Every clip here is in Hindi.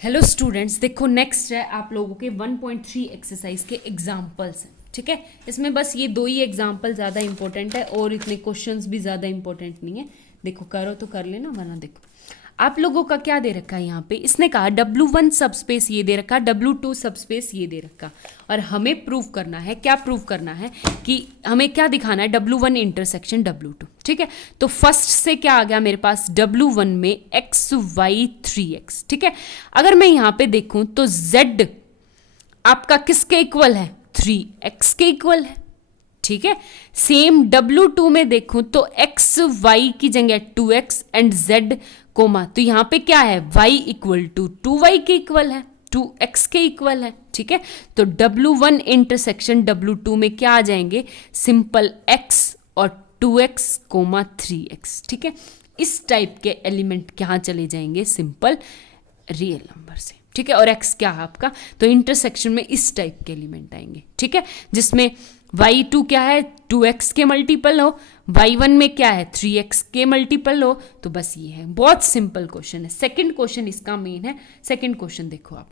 हेलो स्टूडेंट्स, देखो नेक्स्ट है आप लोगों के 1.3 एक्सरसाइज के एग्जाम्पल्स हैं। ठीक है, इसमें बस ये दो ही एग्जाम्पल ज़्यादा इंपॉर्टेंट है और इतने क्वेश्चंस भी ज़्यादा इंपॉर्टेंट नहीं है। देखो करो तो कर लेना, वरना देखो आप लोगों का क्या दे रखा है यहाँ पे। इसने कहा W1 सब स्पेस ये दे रखा, W2 सब स्पेस ये दे रखा, और हमें प्रूव करना है, क्या प्रूव करना है कि हमें क्या दिखाना है, W1 इंटरसेक्शन W2। ठीक है, तो फर्स्ट से क्या आ गया मेरे पास, W1 में x y 3x। ठीक है, अगर मैं यहाँ पे देखूं तो Z आपका किसके इक्वल है, 3x के इक्वल है। ठीक है, सेम W2 में देखूं तो x y की जगह 2x एंड z कोमा, तो यहां पे क्या है, y इक्वल टू 2y के इक्वल है, 2x के इक्वल है। ठीक है, तो W1 इंटरसेक्शन W2 में क्या आ जाएंगे, सिंपल x और 2x कोमा 3x। ठीक है, इस टाइप के एलिमेंट क्या चले जाएंगे, सिंपल रियल नंबर से। ठीक है, और x क्या है आपका, तो इंटरसेक्शन में इस टाइप के एलिमेंट आएंगे। ठीक है, जिसमें y2 क्या है, 2x के मल्टीपल हो, y1 में क्या है, 3x के मल्टीपल हो। तो बस ये है, बहुत सिंपल क्वेश्चन है। सेकंड क्वेश्चन इसका मेन है। सेकंड क्वेश्चन देखो आप,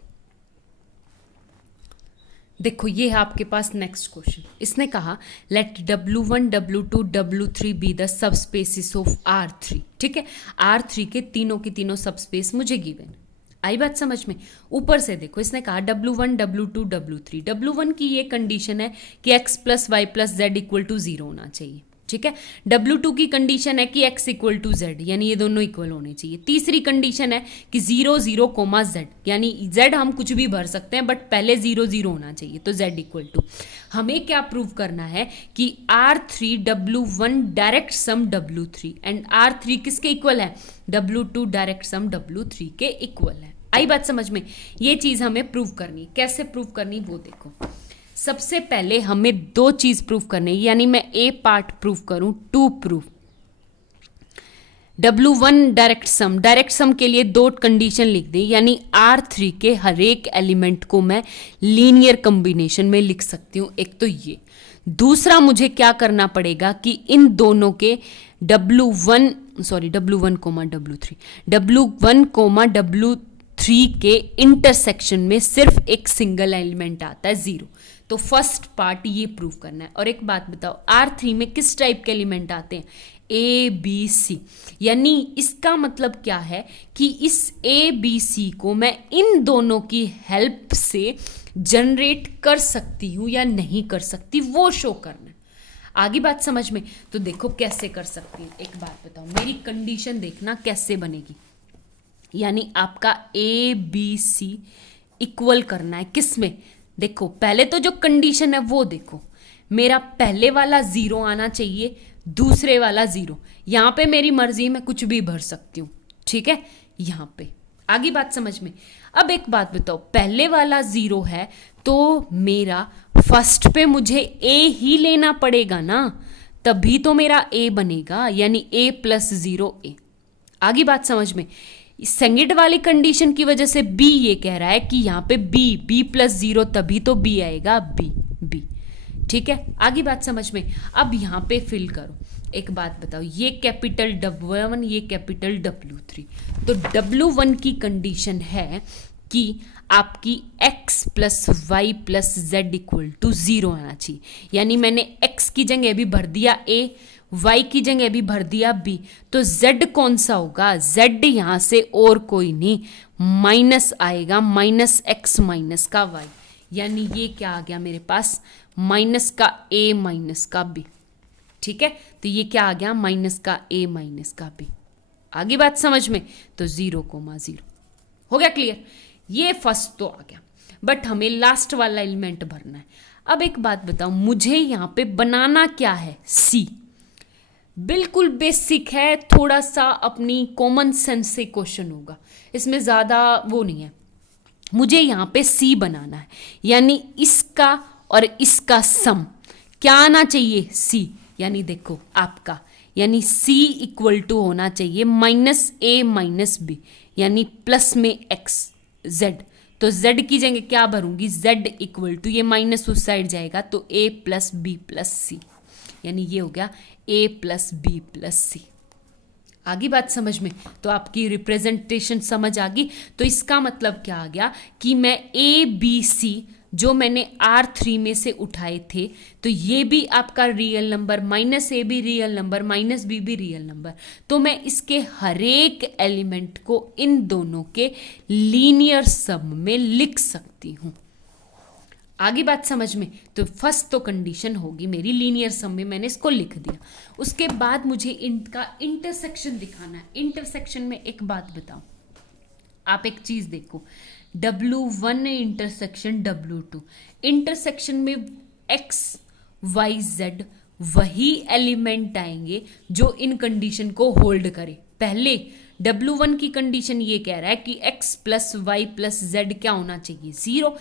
देखो ये है आपके पास नेक्स्ट क्वेश्चन। इसने कहा let W1 W2 W3 be the subspaces of R3। ठीक है, R3 के तीनों की तीनों सब स्पेस मुझे गिवन। आई बात समझ में। ऊपर से देखो, इसने कहा W1 W2 W3। W1 की ये कंडीशन है कि x plus Y plus z equal to 0 होना चाहिए। ठीक है, W2 की कंडीशन है कि x इक्वल टू जेड, यानी ये दोनों इक्वल होने चाहिए। तीसरी कंडीशन है कि 0 0 कोमा जेड, यानी z हम कुछ भी भर सकते हैं बट पहले 0 0 होना चाहिए, तो z इक्वल टू। हमें क्या प्रूव करना है कि R3 W1 direct some W3 and R3 किसके इक्वल है, W2 डायरेक्ट सम W3 के इक्वल है। आई बात समझ में। ये चीज हमें प्रूव करनी, कैसे प्रूव करनी वो देखो। सबसे पहले हमें दो चीज प्रूव करनी, यानी मैं ए पार्ट प्रूव करूं, to prove W1 direct sum के लिए दो कंडीशन लिख दी, यानी R3 के हर एक एलिमेंट को मैं लीनियर कॉम्बिनेशन में लिख सकती हूं। एक तो ये, दूसरा मुझे क्या करना पड़ेगा कि इन दोनों के W1 कोमा W3 के इंटरसेक्शन में सिर्फ एक सिंगल एलिमेंट आता है, 0। तो फर्स्ट पार्ट ये प्रूव करना है। और एक बात बताओ, R3 में किस टाइप के एलिमेंट आते हैं, A B C, यानी इसका मतलब क्या है कि इस A B C को मैं इन दोनों की हेल्प से जनरेट कर सकती हूँ या नहीं कर सकती, वो शो करना है। आगे बात समझ में। तो देखो कैसे कर सकती हूँ, एक बात बताओ, मेरी कंडीशन देखना कैसे बनेगी। यानी आपका A B C इक्वल करना है किस में, देखो पहले तो जो कंडीशन है वो देखो, मेरा पहले वाला 0 आना चाहिए, दूसरे वाला 0। यहां पे मेरी मर्जी में कुछ भी भर सकती हूं। ठीक है, यहां पे आगे बात समझ में। अब एक बात बताओ, पहले वाला 0 है तो मेरा फर्स्ट पे मुझे A ही लेना पड़ेगा ना, तभी तो मेरा A बनेगा, यानी A प्लस 0 A। आगे बात समझ में। सेकंड वाली कंडीशन की वजह से B ये कह रहा है कि यहाँ पे B प्लस 0, तभी तो B आएगा, B। ठीक है, आगे बात समझ में। अब यहाँ पे फिल करो। एक बात बताओ, ये कैपिटल W1, ये कैपिटल W3, तो W1 की कंडीशन है कि आपकी x plus Y plus z equal to 0 आना चाहिए, यानी मैंने x की जगह भी भर दिया A, y की जगह भी भर दिया B, तो z कौन सा होगा, z यहां से और कोई नहीं, माइनस आएगा, माइनस x माइनस का y, यानी ये क्या आ गया मेरे पास, माइनस का A माइनस का B। ठीक है, तो ये क्या आ गया, माइनस का A माइनस का B। आगे बात समझ में। तो 0 कोमा 0 हो गया क्लियर। ये फर्स्ट तो आ गया, बट हमें लास्ट वाला एलिमेंट भरना है। अब एक बात बताओ, मुझे यहाँ पे बनाना क्या है, C। बिल्कुल बेसिक है, थोड़ा सा अपनी कॉमन सेंस से क्वेश्चन होगा, इसमें ज़्यादा वो नहीं है। मुझे यहाँ पे C बनाना है, यानी इसका और इसका सम क्या आना चाहिए, C। यानी देखो आपका, यानी C इक्वल टू होना चाहिए माइनस A माइनस B, यानी प्लस में x z, तो z की जगह क्या भरूंगी, z इक्वल टू, ये माइनस उस साइड जाएगा तो A plus B plus C, यानी ये हो गया A plus B plus C। आगे बात समझ में? तो आपकी रिप्रेजेंटेशन समझ आ गई। तो इसका मतलब क्या आ गया कि मैं ए बी सी जो मैंने R3 में से उठाए थे, तो ये भी आपका रियल नंबर, माइनस ए भी रियल नंबर, माइनस बी भी रियल नंबर, तो मैं इसके हरेक एलिमेंट को इन दोनों के लीनियर सम में लिख सकती हूँ। आगे बात समझ में? तो फर्स्ट तो कंडीशन होगी मेरी लीनियर सम में, मैंने इसको लिख दिया। उसके बाद मुझे इनका इंटरसेक्शन दिखाना है। इंटरसेक्शन में एक बात बताओ, आप एक चीज देखो, W1 इंटरसेक्शन W2, इंटरसेक्शन में X Y Z वही एलिमेंट आएंगे जो इन कंडीशन को होल्ड करे। पहले W1 की कंडीशन ये कह रहा है कि X plus Y plus Z क्या होना चाहिए, 0।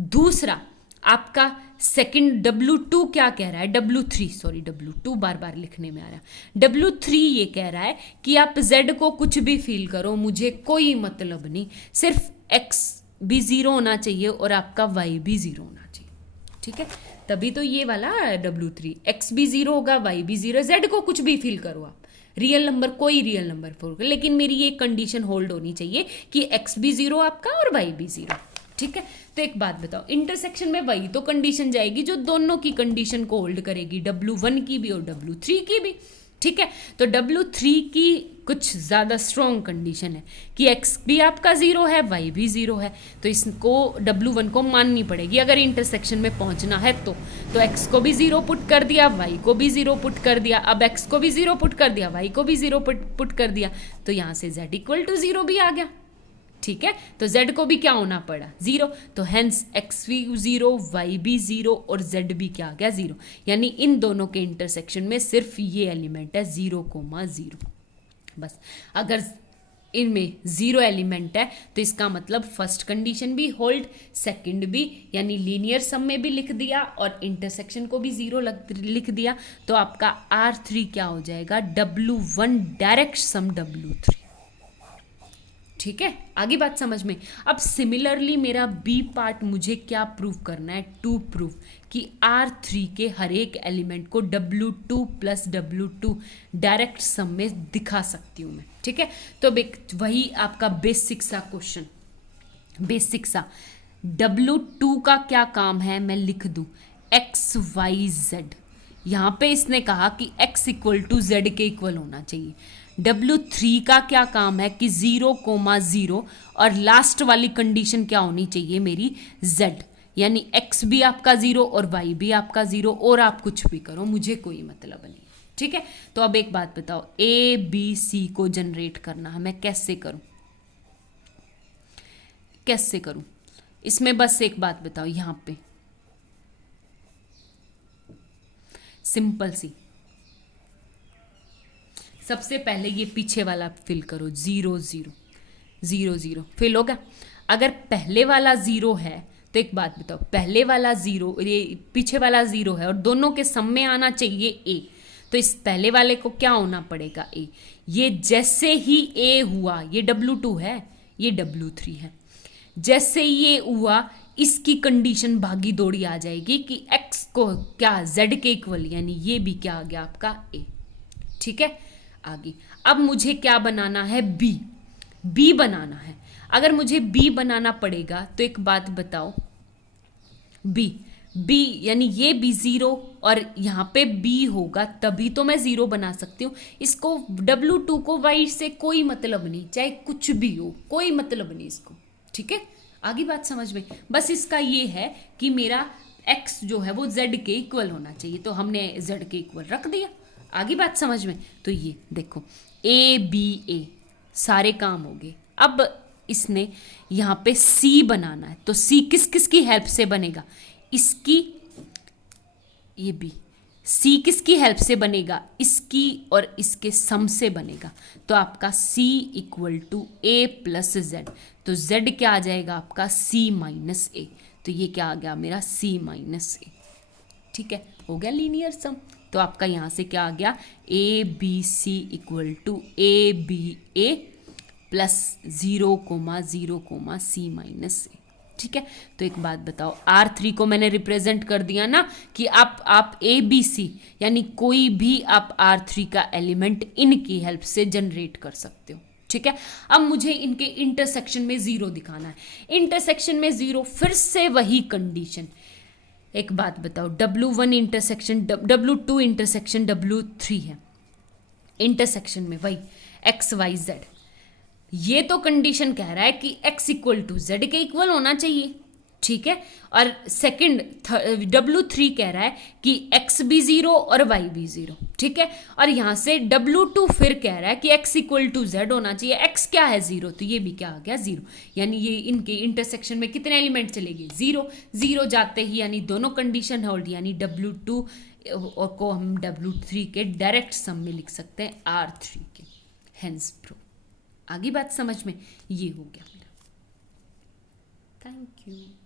दूसरा आपका सेकंड W2 क्या कह रहा है, W2 बार बार लिखने में आ रहा है, W3 ये कह रहा है कि आप Z को कुछ भी फील करो, मुझे कोई मतलब नहीं, सिर्फ X भी 0 होना चाहिए और आपका Y भी 0 होना चाहिए। ठीक है, तभी तो ये वाला W3, X भी 0 होगा, Y भी 0, Z को कुछ भी फील करो आप, रियल नंबर, कोई रियल नंबर फोर, लेकिन मेरी ये कंडीशन होल्ड होनी चाहिए कि X भी 0 आपका और Y भी 0। ठीक है, तो एक बात बताओ, इंटरसेक्शन में वही तो कंडीशन जाएगी जो दोनों की कंडीशन को होल्ड करेगी, W1 की भी और W3 की भी। ठीक है, तो W3 की कुछ ज़्यादा स्ट्रॉन्ग कंडीशन है कि X भी आपका 0 है, Y भी 0 है, तो इसको W1 को माननी पड़ेगी अगर इंटरसेक्शन में पहुंचना है तो X को भी 0 पुट कर दिया, Y को भी 0 पुट कर दिया, अब X को भी 0 पुट कर दिया, Y को भी 0 पुट कर दिया, तो यहाँ से Z इक्वल टू 0 भी आ गया। ठीक है, तो Z को भी क्या होना पड़ा, 0, तो हेंस X भी 0, Y भी 0 और Z भी क्या आ गया, 0। यानी इन दोनों के इंटरसेक्शन में सिर्फ ये एलिमेंट है 0,0। बस अगर इनमें 0 एलिमेंट है तो इसका मतलब फर्स्ट कंडीशन भी होल्ड, सेकंड भी, यानी लीनियर सम में भी लिख दिया और इंटरसेक्शन को भी 0 लिख दिया, तो आपका R3 क्या हो जाएगा, W1 डायरेक्ट सम W3। ठीक है, आगे बात समझ में? अब सिमिलरली मेरा बी पार्ट मुझे क्या प्रूव करना है, टू प्रूव कि R3 के हर एक एलिमेंट को W2 plus W2 direct sum में दिखा सकती हूँ मैं। ठीक है, तो वही आपका बेसिक सा क्वेश्चन, बेसिक सा W2 का क्या काम है, मैं लिख दूँ X Y Z। यहाँ पे इसने कहा कि X इक्वल टू Z के इक्वल होना चाहिए। W3 का क्या काम है कि 0,0 और लास्ट वाली कंडीशन क्या होनी चाहिए मेरी, Z, यानी X भी आपका 0 और Y भी आपका 0, और आप कुछ भी करो, मुझे कोई मतलब नहीं। ठीक है, तो अब एक बात बताओ, A B C को जनरेट करना है, मैं कैसे करूं, कैसे करूं? इसमें बस एक बात बताओ, यहां पे सिंपल सी, सबसे पहले ये पीछे वाला फिल करो, 0 0 0 0 फिल होगा। अगर पहले वाला 0 है तो एक बात बताओ, पहले वाला 0, ये पीछे वाला 0 है और दोनों के सम में आना चाहिए A, तो इस पहले वाले को क्या होना पड़ेगा, A। ये जैसे ही A हुआ, ये W2 है, ये W3 है, जैसे ये हुआ इसकी कंडीशन भागी दौड़ी आ जाएगी कि X को क्या Z के इक्वल, यानी ये भी क्या आ गया आपका A। ठीक है, आगे अब मुझे क्या बनाना है, B बनाना है। अगर मुझे B बनाना पड़ेगा तो एक बात बताओ, B यानी ये भी 0 और यहाँ पे B होगा, तभी तो मैं 0 बना सकती हूँ। इसको W2 को Y से कोई मतलब नहीं, चाहे कुछ भी हो, कोई मतलब नहीं इसको। ठीक है, आगे बात समझ में? बस इसका ये है कि मेरा X जो है वो Z के इक्वल होना चाहिए, तो हमने Z के इक्वल रख दिया। आगे बात समझ में? तो ये देखो A सारे काम हो गए। अब इसने यहाँ पे C बनाना है, तो C किस किस की हेल्प से बनेगा, इसकी, ये B, C किसकी हेल्प से बनेगा, इसकी और इसके सम से बनेगा, तो आपका C equal to A plus Z, तो Z क्या आ जाएगा आपका C माइनस A, तो ये क्या आ गया मेरा C माइनस A। ठीक है, हो गया लीनियर सम। तो आपका यहाँ से क्या आ गया, ABC equal to ABA plus 0,0, C minus A। ठीक है। तो एक बात बताओ, R3 को मैंने रिप्रेजेंट कर दिया ना कि आप ABC यानी कोई भी आप R3 का एलिमेंट इनकी हेल्प से जनरेट कर सकते हो। ठीक है, अब मुझे इनके इंटरसेक्शन में जीरो दिखाना है। इंटरसेक्शन में जीरो, फिर से वही कंडीशन। एक बात बताओ, W1 intersection W2 intersection W3 है, इंटरसेक्शन में वही XYZ। ये तो कंडीशन कह रहा है कि x इक्वल टू जेड के इक्वल होना चाहिए। ठीक है, और सेकंड W3 कह रहा है कि x भी जीरो और y भी जीरो। ठीक है, और यहां से W2 फिर कह रहा है कि x इक्वल टू जेड होना चाहिए, x क्या है जीरो, तो ये भी क्या आ गया जीरो। यानी ये इनके इंटरसेक्शन में कितने एलिमेंट चलेंगे, जीरो। जीरो जाते ही यानी दोनों कंडीशन होल्ड, यानी W2 और को हम W3 के डायरेक्ट सम में लिख सकते हैं R3 के। Hence prove. आगे बात समझ में, ये हो गया मेरा। Thank you.